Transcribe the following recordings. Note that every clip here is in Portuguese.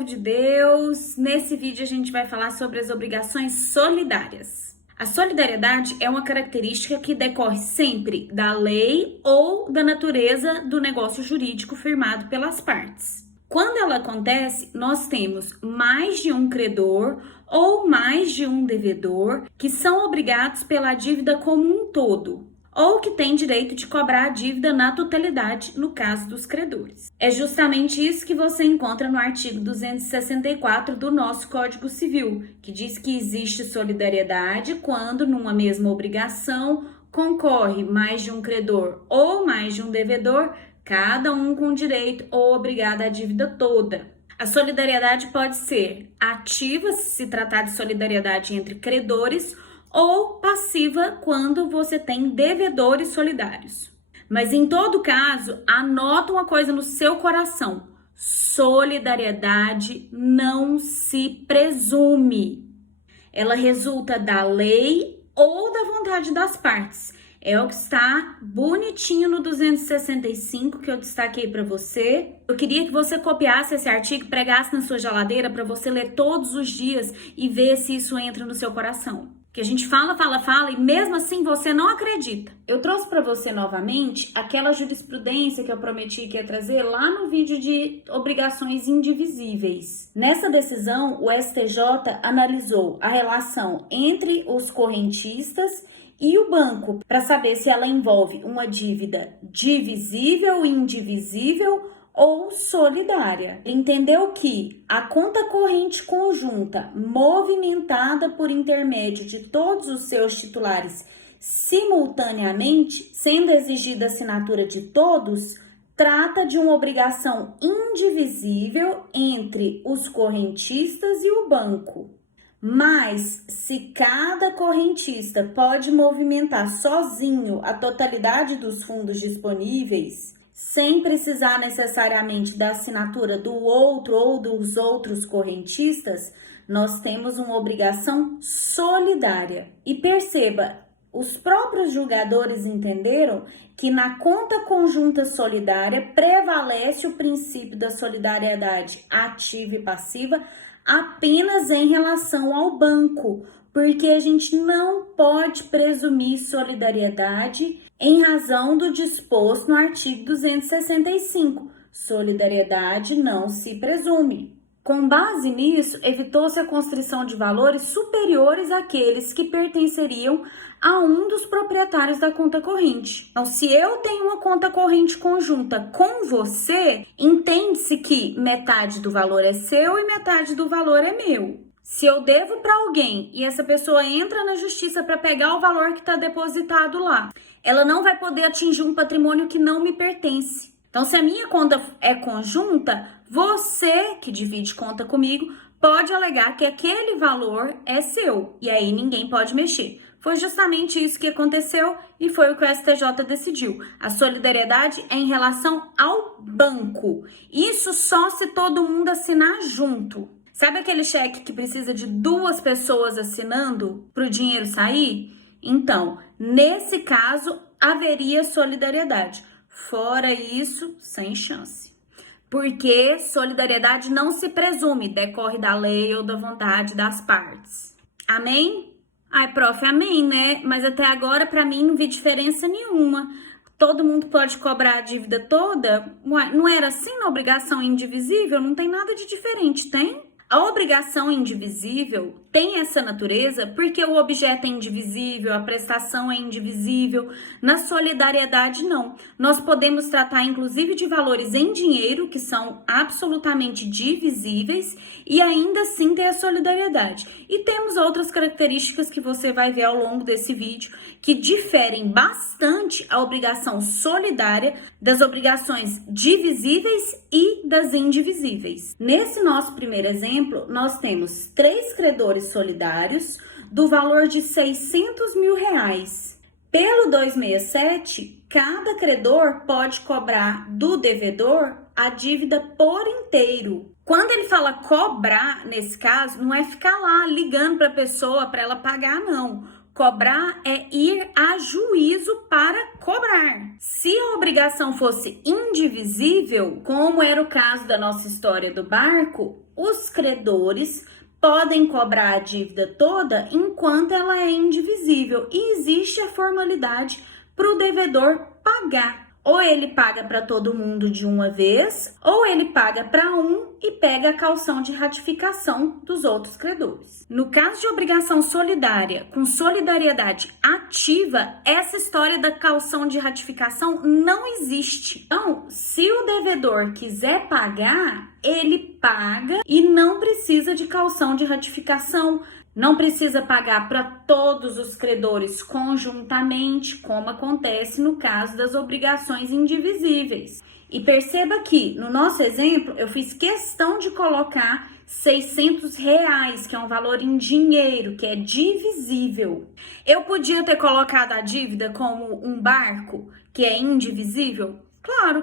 povo de Deus! Nesse vídeo a gente vai falar sobre as obrigações solidárias. A solidariedade é uma característica que decorre sempre da lei ou da natureza do negócio jurídico firmado pelas partes. Quando ela acontece, nós temos mais de um credor ou mais de um devedor que são obrigados pela dívida como um todo, ou que tem direito de cobrar a dívida na totalidade no caso dos credores. É justamente isso que você encontra no artigo 264 do nosso Código Civil, que diz que existe solidariedade quando numa mesma obrigação concorre mais de um credor ou mais de um devedor, cada um com direito ou obrigado à dívida toda. A solidariedade pode ser ativa, se tratar de solidariedade entre credores, ou passiva quando você tem devedores solidários. Mas em todo caso, anota uma coisa no seu coração: solidariedade não se presume. Ela resulta da lei ou da vontade das partes. É o que está bonitinho no 265 que eu destaquei para você. Eu queria que você copiasse esse artigo, pregasse na sua geladeira para você ler todos os dias e ver se isso entra no seu coração. Que a gente fala e mesmo assim você não acredita. Eu trouxe para você novamente aquela jurisprudência que eu prometi que ia trazer lá no vídeo de obrigações indivisíveis. Nessa decisão, o STJ analisou a relação entre os correntistas e o banco para saber se ela envolve uma dívida divisível, indivisível ou solidária. Entendeu que a conta corrente conjunta, movimentada por intermédio de todos os seus titulares simultaneamente, sendo exigida a assinatura de todos, trata de uma obrigação indivisível entre os correntistas e o banco. Mas, se cada correntista pode movimentar sozinho a totalidade dos fundos disponíveis, sem precisar necessariamente da assinatura do outro ou dos outros correntistas, nós temos uma obrigação solidária. E perceba, os próprios julgadores entenderam que na conta conjunta solidária prevalece o princípio da solidariedade ativa e passiva apenas em relação ao banco, porque a gente não pode presumir solidariedade em razão do disposto no artigo 265. Solidariedade não se presume. Com base nisso, evitou-se a constrição de valores superiores àqueles que pertenceriam a um dos proprietários da conta corrente. Então, se eu tenho uma conta corrente conjunta com você, entende-se que metade do valor é seu e metade do valor é meu. Se eu devo para alguém e essa pessoa entra na justiça para pegar o valor que está depositado lá, ela não vai poder atingir um patrimônio que não me pertence. Então, se a minha conta é conjunta, você que divide conta comigo pode alegar que aquele valor é seu e aí ninguém pode mexer. Foi justamente isso que aconteceu e foi o que o STJ decidiu. A solidariedade é em relação ao banco. Isso só se todo mundo assinar junto. Sabe aquele cheque que precisa de 2 pessoas assinando para o dinheiro sair? Então, nesse caso, haveria solidariedade. Fora isso, sem chance. Porque solidariedade não se presume, decorre da lei ou da vontade das partes. Amém? Ai, prof, amém, né? Mas até agora, para mim, não vi diferença nenhuma. Todo mundo pode cobrar a dívida toda? Ué, não era assim na obrigação indivisível? Não tem nada de diferente, tem? A obrigação indivisível tem essa natureza porque o objeto é indivisível, a prestação é indivisível. Na solidariedade, não. Nós podemos tratar, inclusive, de valores em dinheiro, que são absolutamente divisíveis, e ainda assim ter a solidariedade. E temos outras características que você vai ver ao longo desse vídeo, que diferem bastante a obrigação solidária das obrigações divisíveis e das indivisíveis. Nesse nosso primeiro exemplo, nós temos 3 credores solidários do valor de R$600 mil. Pelo 267, cada credor pode cobrar do devedor a dívida por inteiro. Quando ele fala cobrar, nesse caso, não é ficar lá ligando para a pessoa para ela pagar, não. Cobrar é ir a juízo para cobrar. Se a obrigação fosse indivisível, como era o caso da nossa história do barco, os credores podem cobrar a dívida toda enquanto ela é indivisível e existe a formalidade para o devedor pagar. Ou ele paga para todo mundo de uma vez, ou ele paga para um e pega a caução de ratificação dos outros credores. No caso de obrigação solidária com solidariedade ativa, essa história da caução de ratificação não existe. Então, se o devedor quiser pagar, ele paga e não precisa de caução de ratificação. Não precisa pagar para todos os credores conjuntamente, como acontece no caso das obrigações indivisíveis. E perceba que, no nosso exemplo, eu fiz questão de colocar R$600, que é um valor em dinheiro, que é divisível. Eu podia ter colocado a dívida como um barco, que é indivisível?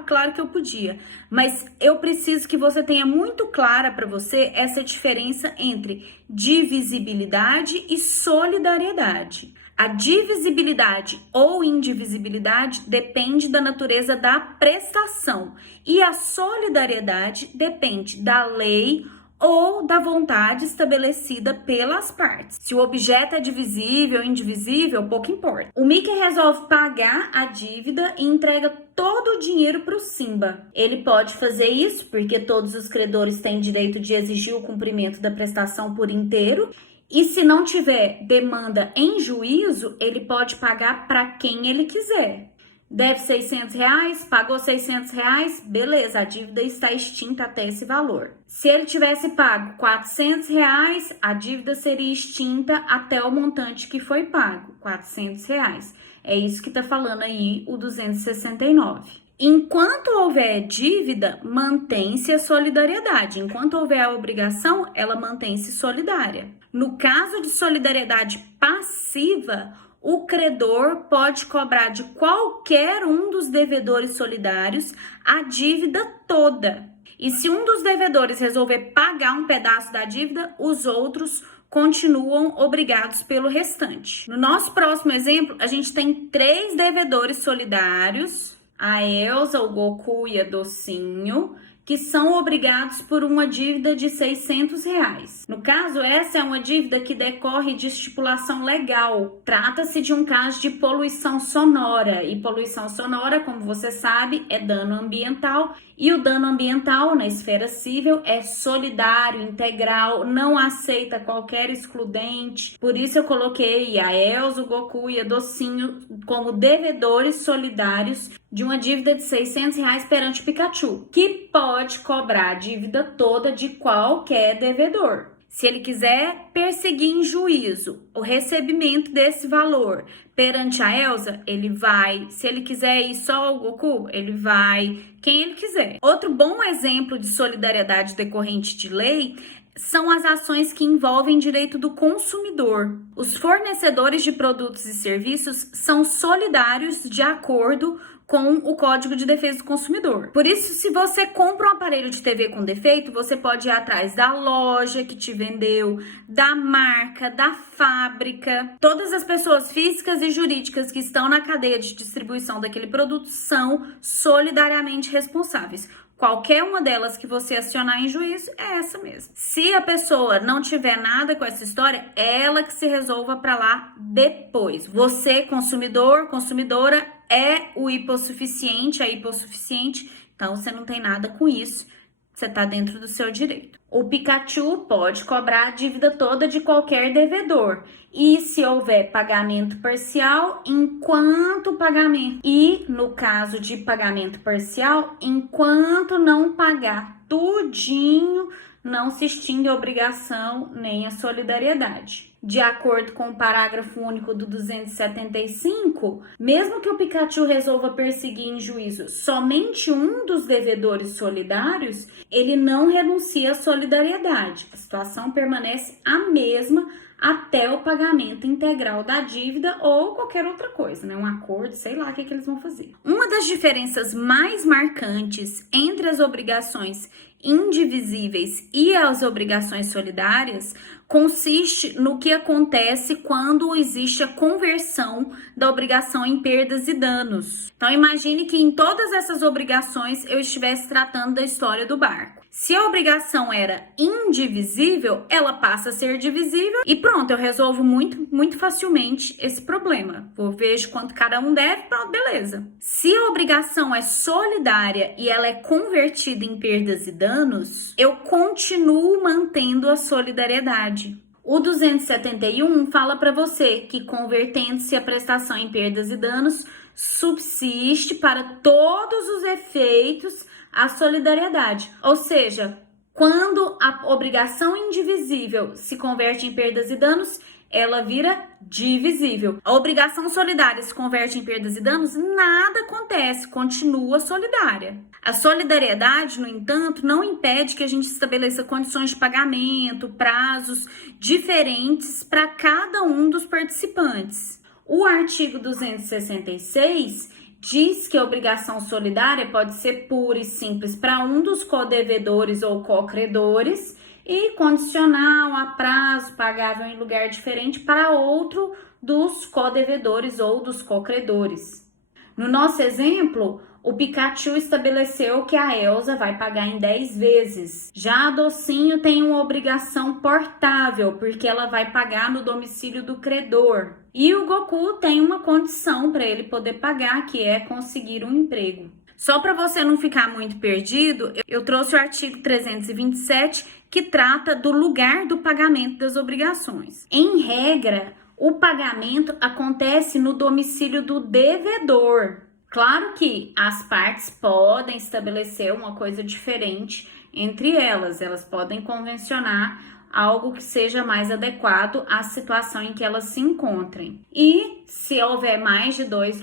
Claro que eu podia, mas eu preciso que você tenha muito clara para você essa diferença entre divisibilidade e solidariedade. A divisibilidade ou indivisibilidade depende da natureza da prestação e a solidariedade depende da lei ou da vontade estabelecida pelas partes. Se o objeto é divisível ou indivisível, pouco importa. O Mickey resolve pagar a dívida e entrega todo o dinheiro para o Simba. Ele pode fazer isso porque todos os credores têm direito de exigir o cumprimento da prestação por inteiro. E se não tiver demanda em juízo, ele pode pagar para quem ele quiser. Deve R$600, pagou R$600, beleza, a dívida está extinta até esse valor. Se ele tivesse pago R$400, a dívida seria extinta até o montante que foi pago, R$400. É isso que está falando aí o 269. Enquanto houver dívida, mantém-se a solidariedade. Enquanto houver a obrigação, ela mantém-se solidária. No caso de solidariedade passiva, o credor pode cobrar de qualquer um dos devedores solidários a dívida toda. E se um dos devedores resolver pagar um pedaço da dívida, os outros continuam obrigados pelo restante. No nosso próximo exemplo, a gente tem 3 devedores solidários, a Elsa, o Goku e a Docinho, que são obrigados por uma dívida de R$600. No caso, essa é uma dívida que decorre de estipulação legal. Trata-se de um caso de poluição sonora. E poluição sonora, como você sabe, é dano ambiental. E o dano ambiental na esfera civil é solidário, integral, não aceita qualquer excludente. Por isso eu coloquei a Elsa, o Goku e a Docinho como devedores solidários de uma dívida de R$600 perante o Pikachu, que pode cobrar a dívida toda de qualquer devedor. Se ele quiser perseguir em juízo o recebimento desse valor perante a Elsa, ele vai. Se ele quiser ir só ao Goku, ele vai quem ele quiser. Outro bom exemplo de solidariedade decorrente de lei são as ações que envolvem direito do consumidor. Os fornecedores de produtos e serviços são solidários de acordo com o Código de Defesa do Consumidor. Por isso, se você compra um aparelho de TV com defeito, você pode ir atrás da loja que te vendeu, da marca, da fábrica. Todas as pessoas físicas e jurídicas que estão na cadeia de distribuição daquele produto são solidariamente responsáveis. Qualquer uma delas que você acionar em juízo é essa mesmo. Se a pessoa não tiver nada com essa história, ela que se resolva para lá depois. Você, consumidor, consumidora, é o hipossuficiente, a hipossuficiente, então você não tem nada com isso. Você está dentro do seu direito. O Pikachu pode cobrar a dívida toda de qualquer devedor. E se houver pagamento parcial, enquanto pagamento. E no caso de pagamento parcial, enquanto não pagar tudinho, não se extingue a obrigação nem a solidariedade. De acordo com o parágrafo único do 275, mesmo que o Pikachu resolva perseguir em juízo somente um dos devedores solidários, ele não renuncia à solidariedade. A situação permanece a mesma até o pagamento integral da dívida ou qualquer outra coisa, né? Um acordo, sei lá o que eles vão fazer. Uma das diferenças mais marcantes entre as obrigações indivisíveis e as obrigações solidárias consiste no que acontece quando existe a conversão da obrigação em perdas e danos. Então, imagine que em todas essas obrigações eu estivesse tratando da história do barco. Se a obrigação era indivisível, ela passa a ser divisível e pronto, eu resolvo muito facilmente esse problema. Eu vejo quanto cada um deve, pronto, beleza. Se a obrigação é solidária e ela é convertida em perdas e danos, eu continuo mantendo a solidariedade. O 271 fala para você que, convertendo-se a prestação em perdas e danos, subsiste para todos os efeitos a solidariedade. Ou seja, quando a obrigação indivisível se converte em perdas e danos, ela vira divisível. A obrigação solidária se converte em perdas e danos, nada acontece, continua solidária. A solidariedade, no entanto, não impede que a gente estabeleça condições de pagamento, prazos diferentes para cada um dos participantes. O artigo 266 diz que a obrigação solidária pode ser pura e simples para um dos codevedores ou cocredores e condicional a prazo pagável em lugar diferente para outro dos codevedores ou dos cocredores. No nosso exemplo, o Pikachu estabeleceu que a Elsa vai pagar em 10 vezes. Já a Docinho tem uma obrigação portável, porque ela vai pagar no domicílio do credor. E o Goku tem uma condição para ele poder pagar, que é conseguir um emprego. Só para você não ficar muito perdido, eu trouxe o artigo 327, que trata do lugar do pagamento das obrigações. Em regra, o pagamento acontece no domicílio do devedor. Claro que as partes podem estabelecer uma coisa diferente entre elas. Elas podem convencionar algo que seja mais adequado à situação em que elas se encontrem. E se houver mais de dois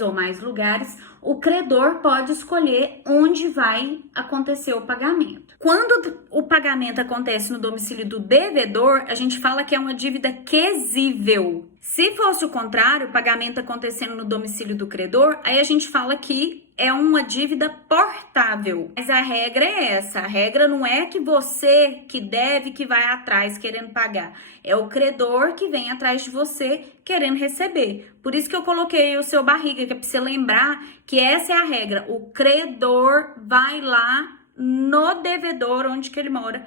ou mais lugares, o credor pode escolher onde vai acontecer o pagamento. Quando o pagamento acontece no domicílio do devedor, a gente fala que é uma dívida quesível. Se fosse o contrário, o pagamento acontecendo no domicílio do credor, aí a gente fala que é uma dívida portável. Mas a regra é essa. A regra não é que você que deve que vai atrás querendo pagar. É o credor que vem atrás de você querendo receber. Por isso que eu coloquei o seu barriga, que é para você lembrar que essa é a regra. O credor vai lá no devedor, onde que ele mora,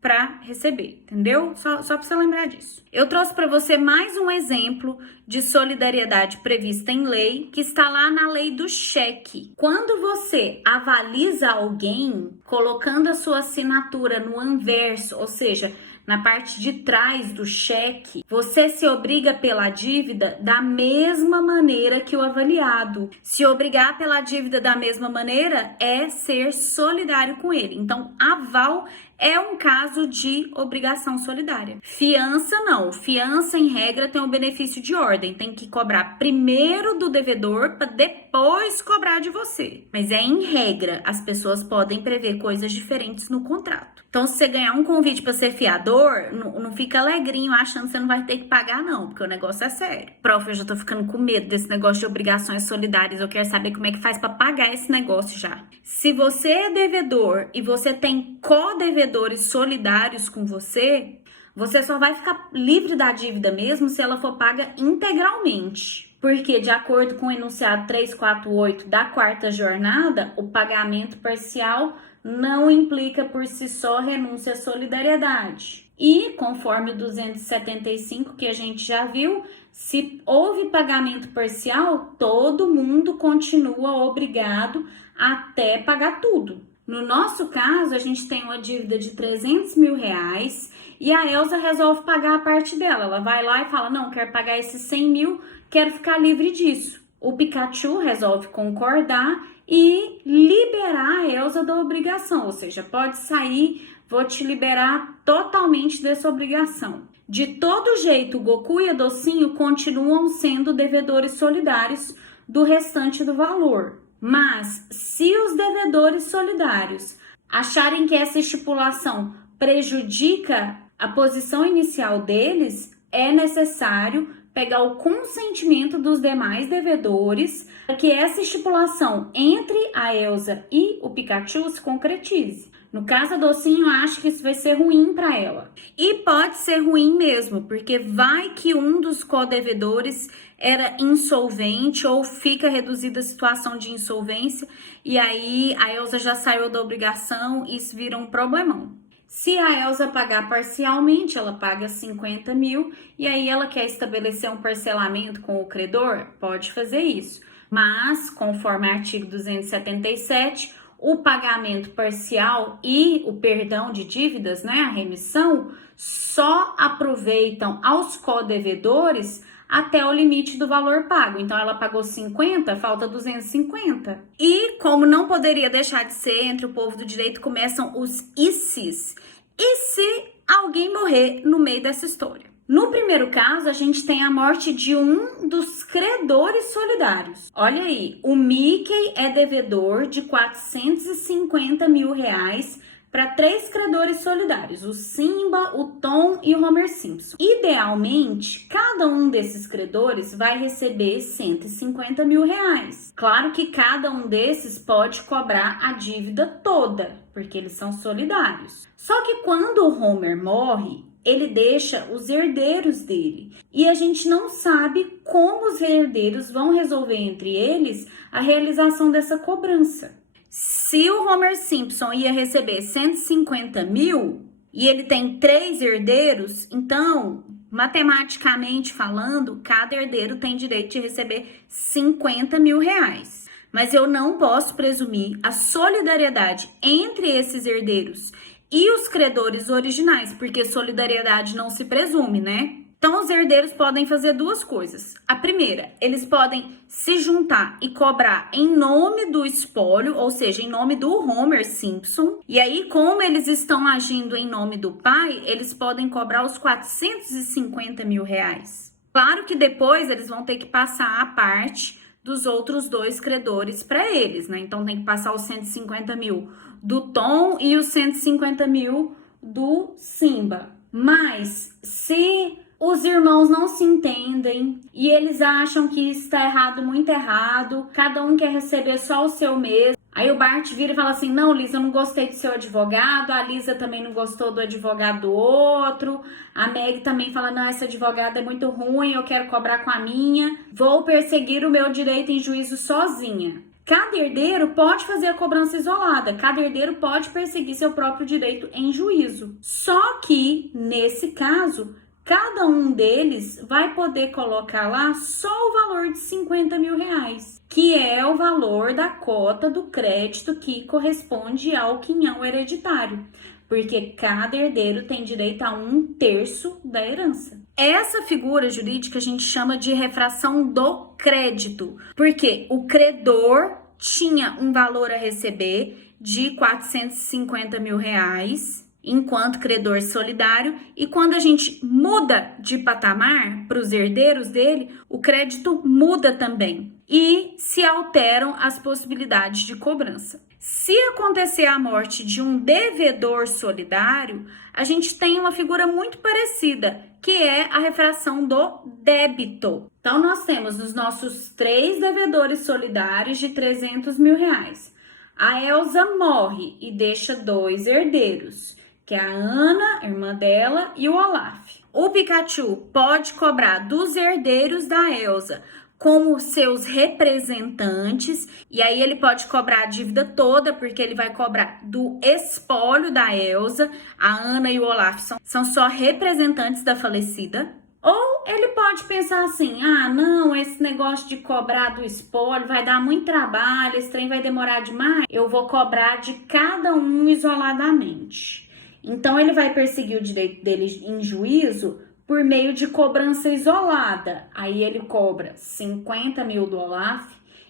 para receber, entendeu? Só para você lembrar disso. Eu trouxe para você mais um exemplo de solidariedade prevista em lei, que está lá na lei do cheque. Quando você avaliza alguém colocando a sua assinatura no anverso, ou seja, na parte de trás do cheque, você se obriga pela dívida da mesma maneira que o avaliado. Se obrigar pela dívida da mesma maneira é ser solidário com ele. Então, aval é um caso de obrigação solidária. Fiança não. Fiança, em regra, tem um benefício de ordem. Tem que cobrar primeiro do devedor para depois cobrar de você. Mas é em regra. As pessoas podem prever coisas diferentes no contrato. Então, se você ganhar um convite para ser fiador, não fica alegrinho achando que você não vai ter que pagar, não. Porque o negócio é sério. Prof, eu já tô ficando com medo desse negócio de obrigações solidárias. Eu quero saber como é que faz para pagar esse negócio já. Se você é devedor e você tem co-devedores solidários com você, você só vai ficar livre da dívida mesmo se ela for paga integralmente. Porque, de acordo com o enunciado 348 da quarta jornada, o pagamento parcial não implica por si só renúncia à solidariedade. E, conforme o 275 que a gente já viu, se houve pagamento parcial, todo mundo continua obrigado até pagar tudo. No nosso caso, a gente tem uma dívida de 300 mil reais e a Elsa resolve pagar a parte dela. Ela vai lá e fala, não, quero pagar esses 100 mil, quero ficar livre disso. O Pikachu resolve concordar e liberar a Elsa da obrigação, ou seja, pode sair, vou te liberar totalmente dessa obrigação. De todo jeito, o Goku e a Docinho continuam sendo devedores solidários do restante do valor. Mas, se os devedores solidários acharem que essa estipulação prejudica a posição inicial deles, é necessário pegar o consentimento dos demais devedores para que essa estipulação entre a Elsa e o Pikachu se concretize. No caso a Docinho, eu acho que isso vai ser ruim para ela. E pode ser ruim mesmo, porque vai que um dos codevedores era insolvente ou fica reduzida a situação de insolvência e aí a Elsa já saiu da obrigação e isso vira um problemão. Se a Elsa pagar parcialmente, ela paga 50 mil e aí ela quer estabelecer um parcelamento com o credor, pode fazer isso. Mas, conforme o artigo 277, o pagamento parcial e o perdão de dívidas, né, a remissão, só aproveitam aos codevedores até o limite do valor pago. Então, ela pagou 50, falta 250. E, como não poderia deixar de ser, entre o povo do direito começam os ICs. E se alguém morrer no meio dessa história? No primeiro caso, a gente tem a morte de um dos credores solidários. Olha aí, o Mickey é devedor de 450 mil reais para 3 credores solidários, o Simba, o Tom e o Homer Simpson. Idealmente, cada um desses credores vai receber 150 mil reais. Claro que cada um desses pode cobrar a dívida toda, porque eles são solidários. Só que quando o Homer morre, ele deixa os herdeiros dele. E a gente não sabe como os herdeiros vão resolver entre eles a realização dessa cobrança. Se o Homer Simpson ia receber 150 mil e ele tem 3 herdeiros, então, matematicamente falando, cada herdeiro tem direito de receber 50 mil reais. Mas eu não posso presumir a solidariedade entre esses herdeiros e os credores originais, porque solidariedade não se presume, né? Então, os herdeiros podem fazer 2 coisas. A primeira, eles podem se juntar e cobrar em nome do espólio, ou seja, em nome do Homer Simpson. E aí, como eles estão agindo em nome do pai, eles podem cobrar os 450 mil reais. Claro que depois eles vão ter que passar a parte dos outros 2 credores para eles, né? Então, tem que passar os 150 mil do Tom e os 150 mil do Simba. Mas, se os irmãos não se entendem e eles acham que está errado, muito errado, cada um quer receber só o seu mesmo. Aí o Bart vira e fala assim, não, Lisa, eu não gostei do seu advogado, a Lisa também não gostou do advogado do outro, a Meg também fala, não, essa advogada é muito ruim, eu quero cobrar com a minha, vou perseguir o meu direito em juízo sozinha. Cada herdeiro pode fazer a cobrança isolada, cada herdeiro pode perseguir seu próprio direito em juízo. Só que, nesse caso, cada um deles vai poder colocar lá só o valor de 50 mil reais, que é o valor da cota do crédito que corresponde ao quinhão hereditário, porque cada herdeiro tem direito a 1/3 da herança. Essa figura jurídica a gente chama de refração do crédito, porque o credor tinha um valor a receber de 450 mil reais, enquanto credor solidário, e quando a gente muda de patamar para os herdeiros dele, o crédito muda também e se alteram as possibilidades de cobrança. Se acontecer a morte de um devedor solidário, a gente tem uma figura muito parecida, que é a refração do débito. Então, nós temos os nossos 3 devedores solidários de 300 mil reais. A Elsa morre e deixa 2 herdeiros, que é a Ana, irmã dela, e o Olaf. O Pikachu pode cobrar dos herdeiros da Elsa como seus representantes, e aí ele pode cobrar a dívida toda, porque ele vai cobrar do espólio da Elsa. A Ana e o Olaf são só representantes da falecida. Ou ele pode pensar assim, ah, não, esse negócio de cobrar do espólio vai dar muito trabalho, esse trem vai demorar demais, eu vou cobrar de cada um isoladamente. Então, ele vai perseguir o direito dele em juízo por meio de cobrança isolada. Aí ele cobra 50 mil do Olaf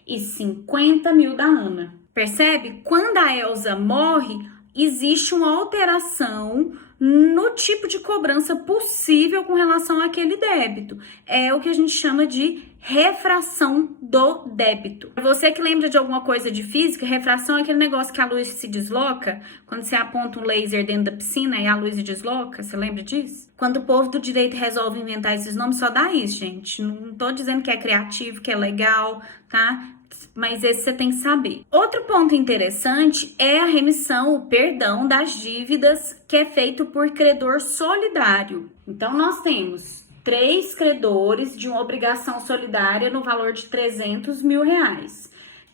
e 50 mil da Ana. Percebe? Quando a Elsa morre, existe uma alteração no tipo de cobrança possível com relação àquele débito. É o que a gente chama de refração do débito. Você que lembra de alguma coisa de física, refração é aquele negócio que a luz se desloca, quando você aponta um laser dentro da piscina e a luz se desloca, você lembra disso? Quando o povo do direito resolve inventar esses nomes, só dá isso, gente. Não tô dizendo que é criativo, que é legal, tá? mas esse você tem que saber. Outro ponto interessante é a remissão, o perdão das dívidas que é feito por credor solidário. Então, nós temos 3 credores de uma obrigação solidária no valor de R$300 mil.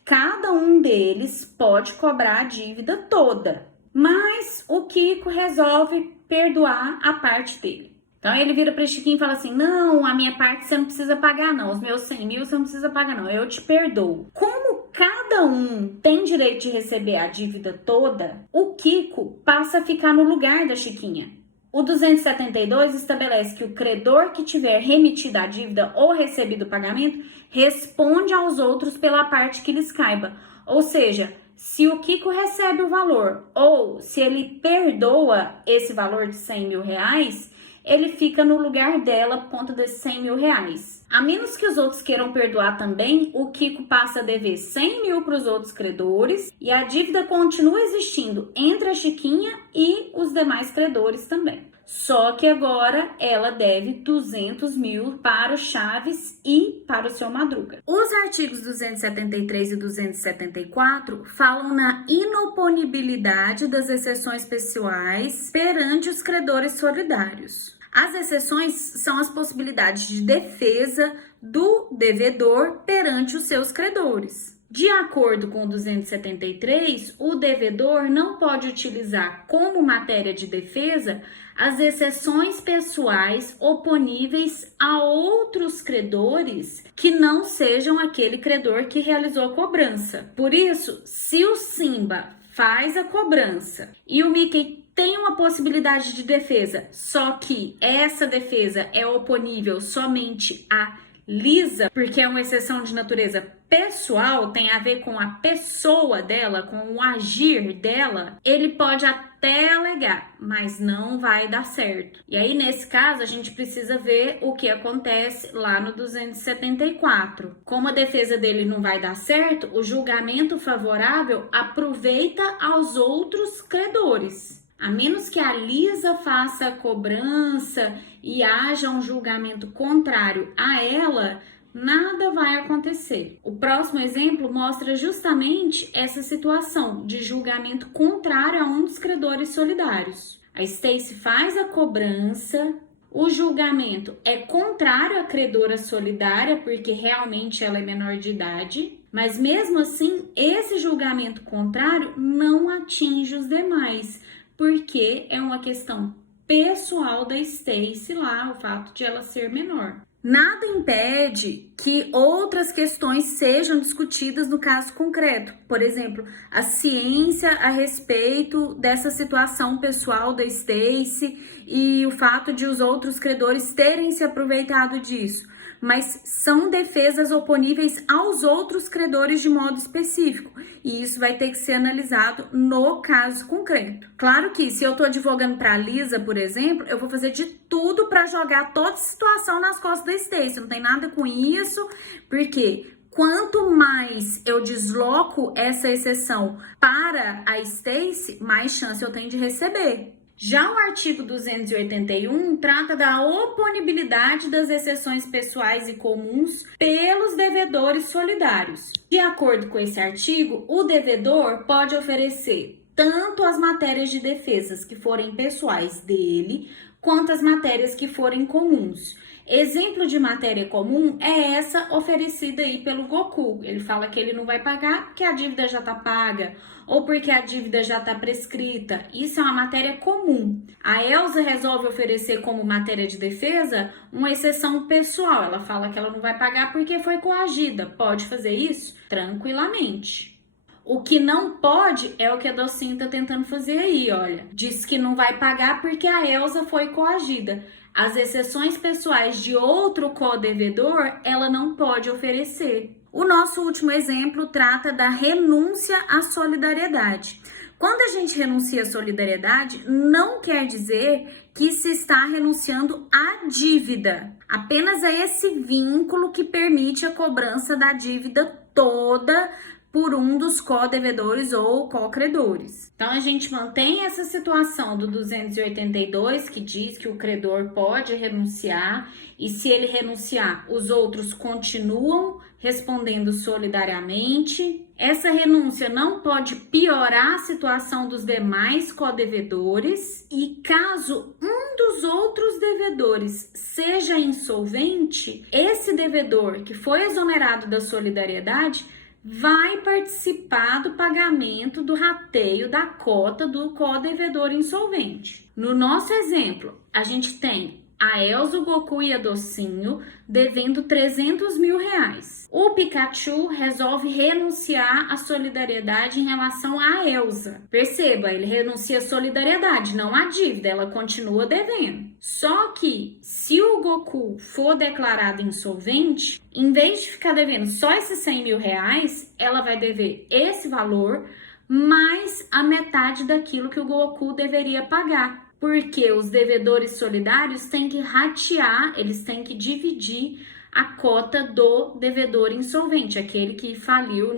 Cada um deles pode cobrar a dívida toda, mas o Kiko resolve perdoar a parte dele. Então ele vira para Chiquinho e fala assim: não, a minha parte você não precisa pagar não, os meus 100 mil você não precisa pagar não, eu te perdoo. Como cada um tem direito de receber a dívida toda, o Kiko passa a ficar no lugar da Chiquinha. O 272 estabelece que o credor que tiver remitido a dívida ou recebido o pagamento responde aos outros pela parte que lhes caiba. Ou seja, se o Kiko recebe o valor ou se ele perdoa esse valor de 100 mil reais, ele fica no lugar dela por conta desses 100 mil reais. A menos que os outros queiram perdoar também, o Kiko passa a dever 100 mil para os outros credores e a dívida continua existindo entre a Chiquinha e os demais credores também. Só que agora ela deve 200 mil para o Chaves e para o seu Madruga. Os artigos 273 e 274 falam na inoponibilidade das exceções pessoais perante os credores solidários. As exceções são as possibilidades de defesa do devedor perante os seus credores. De acordo com o 273, o devedor não pode utilizar como matéria de defesa as exceções pessoais oponíveis a outros credores que não sejam aquele credor que realizou a cobrança. Por isso, se o Simba faz a cobrança e o Mickey tem uma possibilidade de defesa, só que essa defesa é oponível somente a Lisa, porque é uma exceção de natureza pessoal, tem a ver com a pessoa dela, com o agir dela, ele pode até alegar, mas não vai dar certo. E aí, nesse caso, a gente precisa ver o que acontece lá no 274. Como a defesa dele não vai dar certo, o julgamento favorável aproveita aos outros credores. A menos que a Lisa faça a cobrança e haja um julgamento contrário a ela, nada vai acontecer. O próximo exemplo mostra justamente essa situação de julgamento contrário a um dos credores solidários. A Stacy faz a cobrança, o julgamento é contrário à credora solidária, porque realmente ela é menor de idade, mas mesmo assim, esse julgamento contrário não atinge os demais, porque é uma questão pessoal da Stacy lá, o fato de ela ser menor. Nada impede que outras questões sejam discutidas no caso concreto. Por exemplo, a ciência a respeito dessa situação pessoal da Stacy e o fato de os outros credores terem se aproveitado disso. Mas são defesas oponíveis aos outros credores de modo específico. E isso vai ter que ser analisado no caso concreto. Claro que se eu estou advogando para a Lisa, por exemplo, eu vou fazer de tudo para jogar toda a situação nas costas da Stacy. Não tem nada com isso, porque quanto mais eu desloco essa exceção para a Stacy, mais chance eu tenho de receber. Já o artigo 281 trata da oponibilidade das exceções pessoais e comuns pelos devedores solidários. De acordo com esse artigo, o devedor pode oferecer tanto as matérias de defesas que forem pessoais dele, quanto as matérias que forem comuns. Exemplo de matéria comum é essa oferecida aí pelo Goku. Ele fala que ele não vai pagar porque a dívida já está paga ou porque a dívida já está prescrita. Isso é uma matéria comum. A Elsa resolve oferecer como matéria de defesa uma exceção pessoal. Ela fala que ela não vai pagar porque foi coagida. Pode fazer isso? Tranquilamente. O que não pode é o que a Docinho tá tentando fazer aí, olha. Diz que não vai pagar porque a Elsa foi coagida. As exceções pessoais de outro co-devedor, ela não pode oferecer. O nosso último exemplo trata da renúncia à solidariedade. Quando a gente renuncia à solidariedade, não quer dizer que se está renunciando à dívida. Apenas é esse vínculo que permite a cobrança da dívida toda por um dos co-devedores ou co-credores. Então, a gente mantém essa situação do 282, que diz que o credor pode renunciar, e se ele renunciar, os outros continuam respondendo solidariamente. Essa renúncia não pode piorar a situação dos demais codevedores e caso um dos outros devedores seja insolvente, esse devedor que foi exonerado da solidariedade vai participar do pagamento do rateio da cota do codevedor insolvente. No nosso exemplo, a gente tem a Elsa, o Goku e a Docinho devendo 300 mil reais. O Pikachu resolve renunciar à solidariedade em relação à Elsa. Perceba, ele renuncia à solidariedade, não à dívida, ela continua devendo. Só que, se o Goku for declarado insolvente, em vez de ficar devendo só esses 100 mil reais, ela vai dever esse valor mais a metade daquilo que o Goku deveria pagar. Porque os devedores solidários têm que ratear, eles têm que dividir a cota do devedor insolvente, aquele que faliu,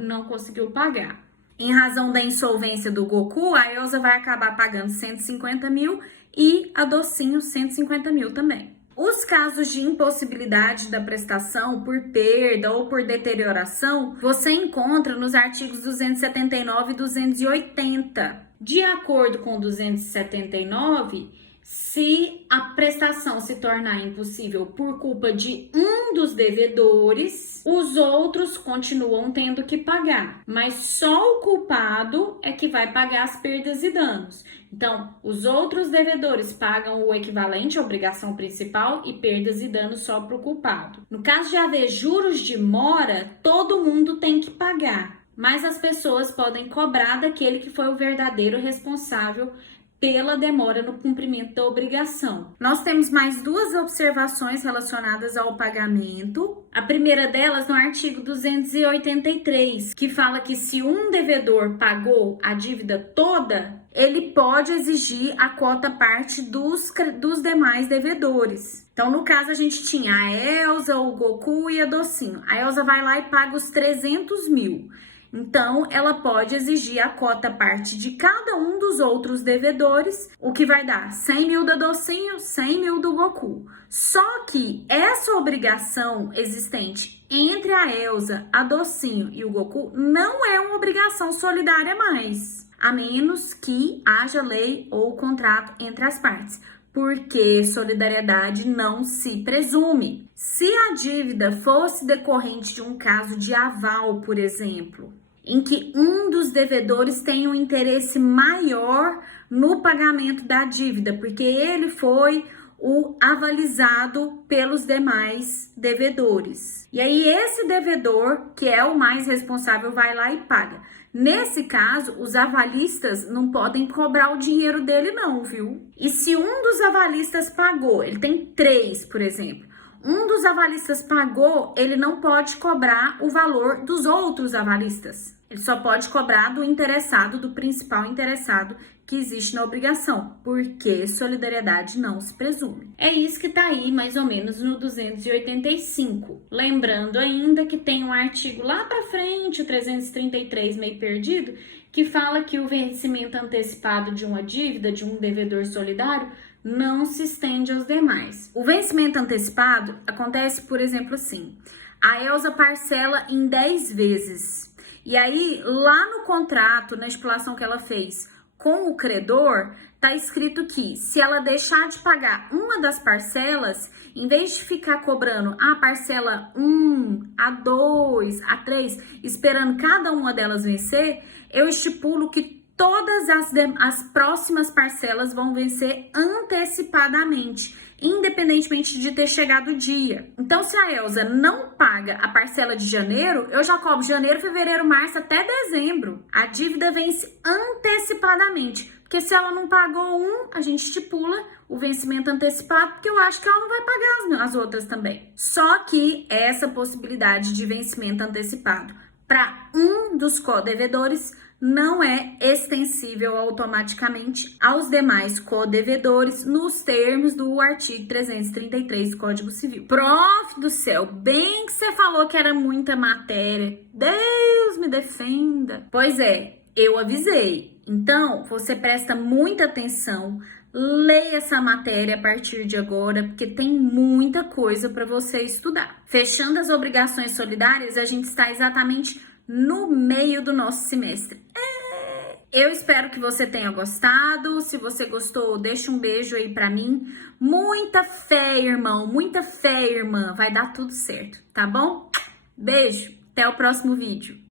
não conseguiu pagar. Em razão da insolvência do Goku, a Elsa vai acabar pagando 150 mil e a Docinho 150 mil também. Os casos de impossibilidade da prestação por perda ou por deterioração, você encontra nos artigos 279 e 280. De acordo com 279, se a prestação se tornar impossível por culpa de um dos devedores, os outros continuam tendo que pagar, mas só o culpado é que vai pagar as perdas e danos. Então, os outros devedores pagam o equivalente à obrigação principal e perdas e danos só para o culpado. No caso de haver juros de mora, todo mundo tem que pagar, mas as pessoas podem cobrar daquele que foi o verdadeiro responsável pela demora no cumprimento da obrigação. Nós temos mais duas observações relacionadas ao pagamento. A primeira delas no artigo 283, que fala que se um devedor pagou a dívida toda, ele pode exigir a quota parte dos demais devedores. Então, no caso, a gente tinha a Elsa, o Goku e a Docinho. A Elsa vai lá e paga os 300 mil. Então, ela pode exigir a cota parte de cada um dos outros devedores, o que vai dar 100 mil da Docinho, 100 mil do Goku. Só que essa obrigação existente entre a Elsa, a Docinho e o Goku não é uma obrigação solidária mais, a menos que haja lei ou contrato entre as partes, porque solidariedade não se presume. Se a dívida fosse decorrente de um caso de aval, por exemplo, em que um dos devedores tem um interesse maior no pagamento da dívida, porque ele foi o avalizado pelos demais devedores. E aí esse devedor, que é o mais responsável, vai lá e paga. Nesse caso, os avalistas não podem cobrar o dinheiro dele não, viu? E se um dos avalistas pagou, ele tem 3, por exemplo, um dos avalistas pagou, ele não pode cobrar o valor dos outros avalistas. Ele só pode cobrar do interessado, do principal interessado que existe na obrigação, porque solidariedade não se presume. É isso que tá aí, mais ou menos, no 285. Lembrando ainda que tem um artigo lá pra frente, o 333, meio perdido, que fala que o vencimento antecipado de uma dívida, de um devedor solidário, não se estende aos demais. O vencimento antecipado acontece, por exemplo, assim: a Elsa parcela em 10 vezes. E aí, lá no contrato, na estipulação que ela fez com o credor, tá escrito que se ela deixar de pagar uma das parcelas, em vez de ficar cobrando a parcela 1, a 2, a 3, esperando cada uma delas vencer, eu estipulo que todas as próximas parcelas vão vencer antecipadamente, independentemente de ter chegado o dia. Então, se a Elsa não paga a parcela de janeiro, eu já cobro janeiro, fevereiro, março até dezembro. A dívida vence antecipadamente, porque se ela não pagou a gente estipula o vencimento antecipado, porque eu acho que ela não vai pagar as outras também. Só que essa possibilidade de vencimento antecipado para um dos codevedores não é extensível automaticamente aos demais codevedores nos termos do artigo 333 do Código Civil. Prof do céu, bem que você falou que era muita matéria. Deus me defenda. Pois é, eu avisei. Então, você presta muita atenção, leia essa matéria a partir de agora, porque tem muita coisa para você estudar. Fechando as obrigações solidárias, a gente está exatamente no meio do nosso semestre. Eu espero que você tenha gostado. Se você gostou, deixa um beijo aí pra mim. Muita fé, irmão, muita fé, irmã. Vai dar tudo certo, tá bom? Beijo, até o próximo vídeo.